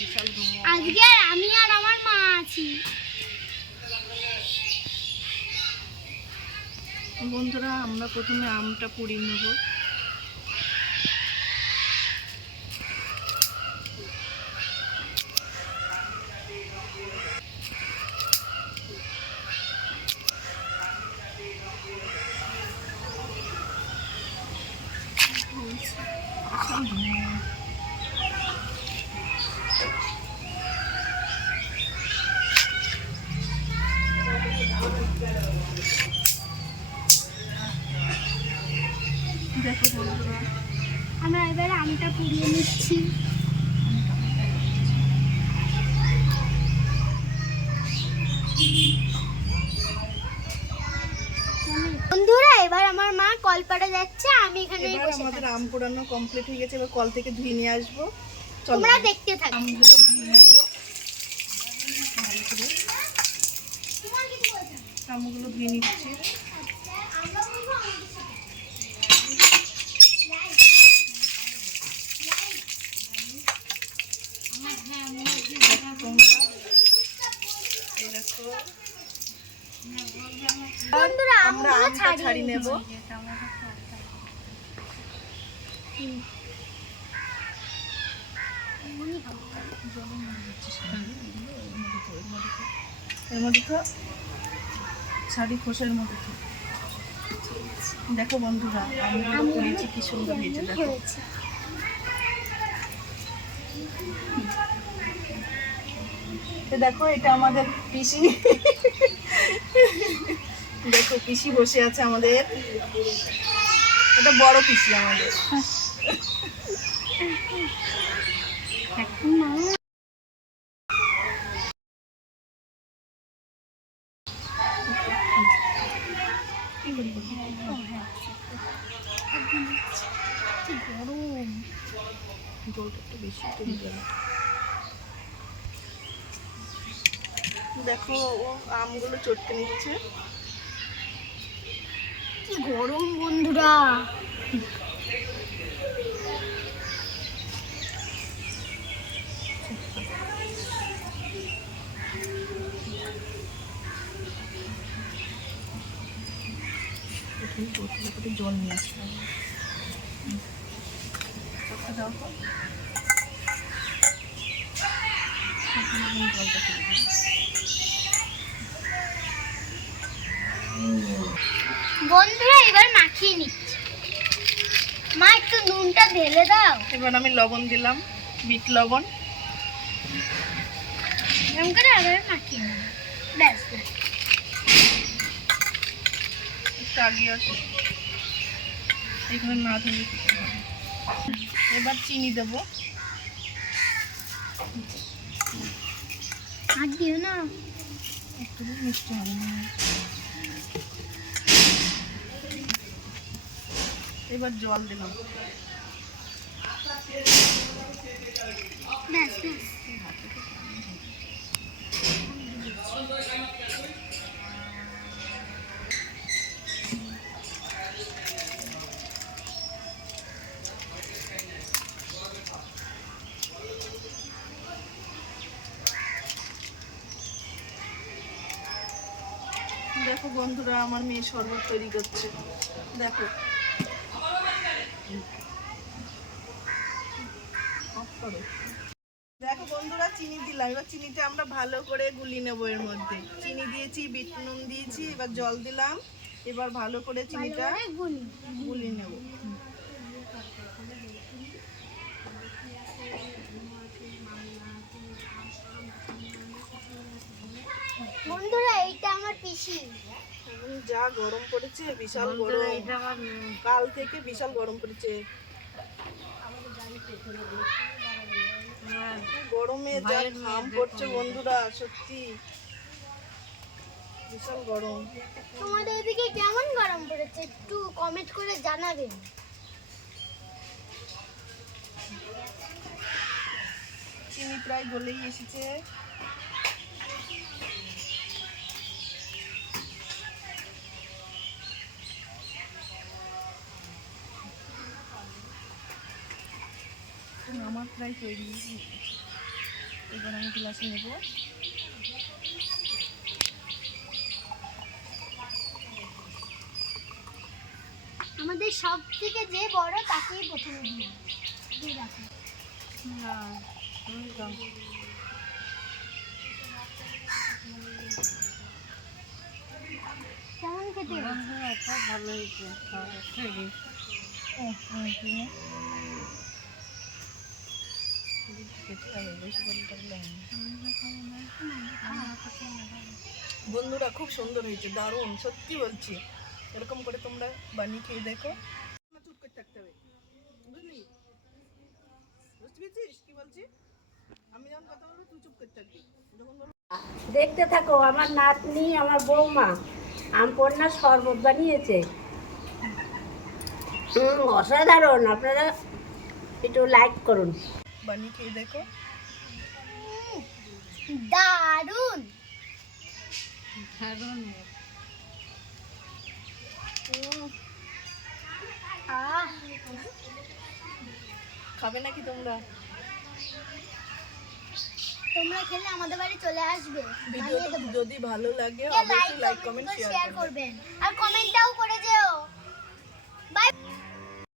বিশাল ধুমো। আজকে আমি আর আমার মা আছি। বন্ধুরা আমরা প্রথমে আমটা পুড়িয়ে নেব। দেখো বন্ধুরা আমরা এবারে আমটা পুড়িয়ে নিচ্ছি। বন্ধুরা এবার আমার মা কলপাড়ে যাচ্ছে, আমি এখানে এবার আমাদের আম পোড়ানো কমপ্লিট হয়ে গেছে। এবার কল থেকে ধুয়ে নিয়ে আসবো। তোমরা দেখতে থাকো। আমগুলো ধুয়ে নেবো ভালো করে। আমগুলো ধুয়ে নিচ্ছি। বন্ধুরা আমরা আমটা ছাড়িয়ে নেব। এর মধ্যে তো ছাড়ি খোসার মধ্যে তো দেখো বন্ধুরা আমগুলো পুড়িয়েছি কি সুন্দর হয়েছে। দেখো দেখো এটা আমাদের পিসি। দেখো পিসি বসে আছে আমাদের। এটা বড় পিসি আমাদের। দেখো ও আমগুলো চটকে নিচ্ছে। কি গরম বন্ধুরা। জল নিয়ে আসতে হবে। জলটা ফেলে দিই। বন্ধুরা এবার মাখিয়ে নিচ্ছি। মা একটু নুনটা ঢেলে দাও। এবার আমি লবণ দিলাম, বিট লবণ। এরকম করে আবার মাখিয়ে নেব। ব্যাস ব্যাস। একটু আগিয়ে আসো, এখানে না ধরে দিতে হবে। এবার চিনি দেবো। হাত দিও না। একটু মিষ্টি হবে না। এবার জল দিলাম। ব্যাস ব্যাস। দেখো বন্ধুরা আমার মেয়ে শরবত তৈরি করছে। দেখো দেখো বন্ধুরা চিনি দিলাম। এবার চিনিটা আমরা ভালো করে গুলিয়ে নেবো। এর মধ্যে চিনি দিয়েছি, বিট নুন দিয়েছি, এবার জল দিলাম। এবার ভালো করে চিনিটা গুলিয়ে নেব। বন্ধুরা এইটা আমার পিসি। যা গরম পড়েছে, বিশাল গরম। কাল থেকে বিশাল গরম পড়েছে। গরমে যা ঘাম পড়ছে বন্ধুরা, সত্যি বিশাল গরম। তোমাদের ওদিকে কেমন গরম পড়েছে একটু কমেন্ট করে জানাবেন। চিনি প্রায় গলেই এসেছে। আমার প্রায় তৈরি। এবার আমি গ্লাসে নেব। আমাদের সব থেকে যে বড় তাকেই প্রথমে দিই। না তুমি দাও। কেমন খেতে? খুব ভালো হয়েছে। বন্ধুরা খুব সুন্দর হয়েছে, দারুণ, সত্যি বলছি। এরকম করে তোমরা বানিয়ে খেয়ে দেখো। চুপ করে থাকতে হবে, বুঝলি? বুঝতে পেরেছিস কি বলছি? আমি যখন কথা বলবো তুই চুপ করে থাকবি, যখন বলবো। দেখতে থাকো, আমার নাতনি আমার বৌমা আমপন্নার শরবত বানিয়েছে। অসাধারণ, আপনারা একটু লাইক করুন। বানিয়ে খেয়ে দেখো। দারুণ। আহ, খাবে নাকি তোমরা? তোমরা খেলে আমাদের বাড়ি চলে আসবে। ভিডিওটা যদি ভালো লাগে লাইক অবশ্যই লাইক কমেন্ট শেয়ার শেয়ার করবে। করবেন আর কমেন্টটাও করে যেও। বাই।